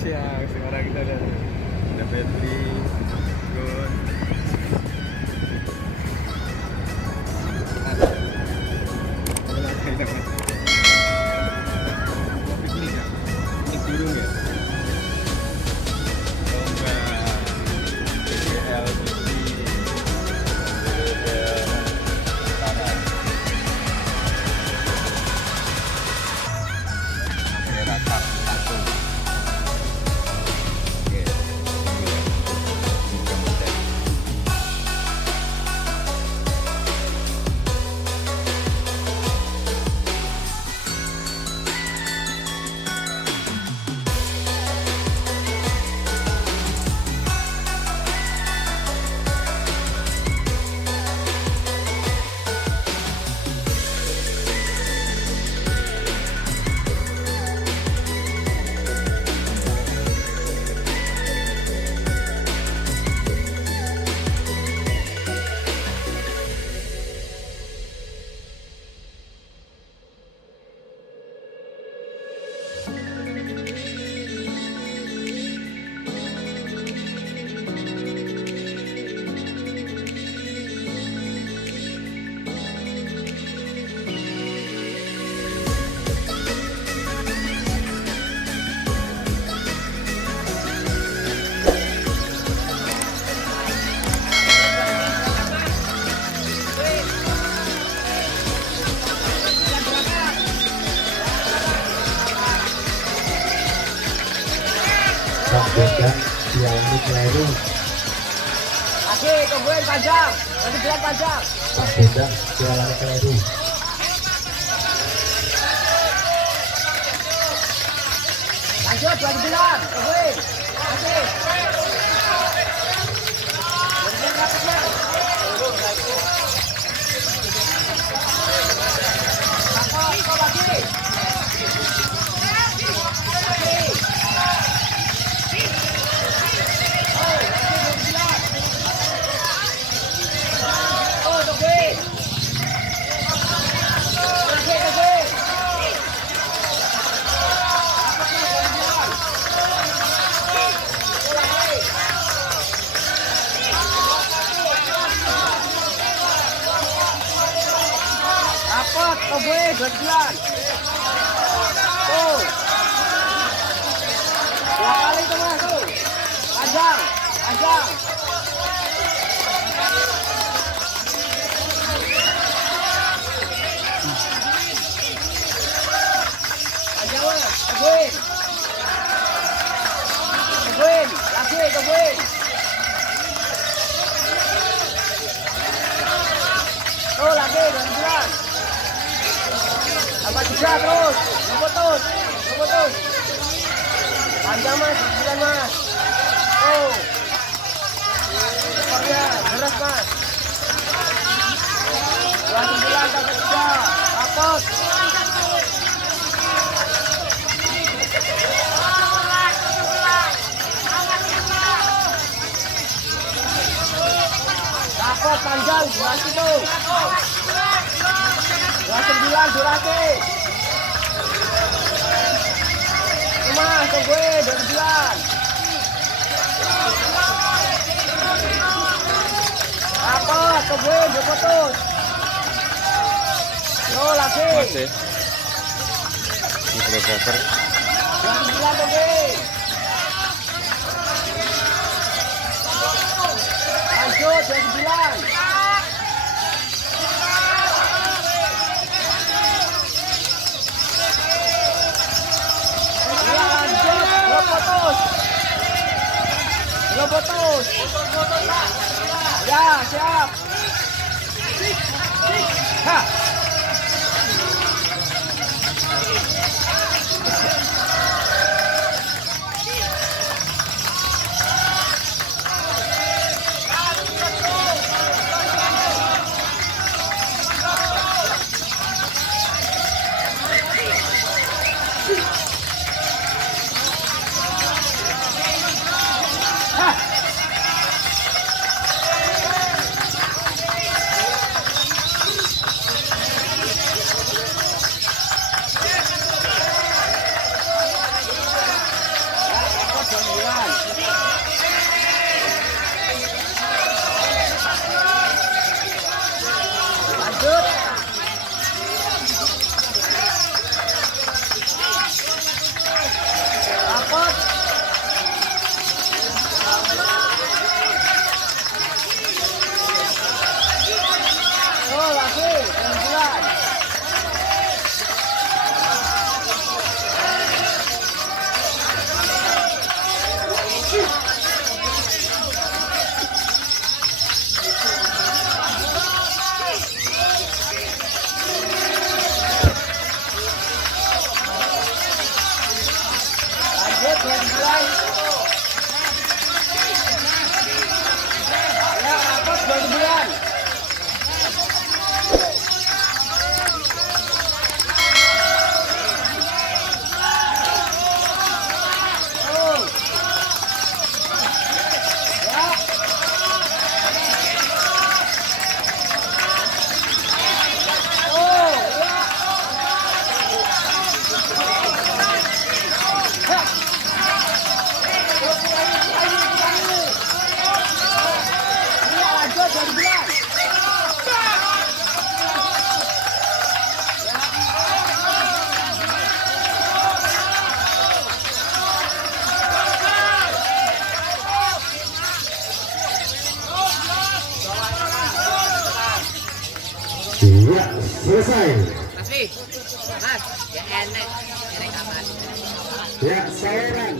Siang, sekarang kita ada Febri, Gun. Mau piknik ya? Piknik dulu ya? Oh enggak. PGL Susi. Tangan. Sampai rata satu. Oke. Sampaikan Piala Kleru. Lagi tungguin panjang, lagi jalan panjang. Sampaikan Piala Kleru. Lanjut, lagi jalan, tungguin. Lagi. Berjalan rapat mas. Rapat, kau lagi. Lagi. Rapat, kau gue berjalan. Tuh. Dua kali tuh mas tuh. Panjang, panjang. Panjang mas, kebuin. Kebuin, lagi kebuin. Tuh lagi berjalan. Apa juga terus, putus. Panjang mas, berjalan mas. Oh, ekornya beres mas. 29 sampai 3, rapot. Rapot panjang, durasi tuh. 29 durasi. Mas, gue 29. Apa? Gue udah putus. Yo lagi. Masih. Fotografer. 29 gue. Lanjut 29. Belum putus. Ya, siap. Ha. rapot. Oh, lagi, pelan-pelan. Lanjut, pelan-pelan. Ya, rapot, pelan-pelan. Oh. Ya. Oh, ya. Hah. Iya, lanjut, pelan-pelan. Ya, selesai. Masih, Mas, ya enak aman. Ya, saweran.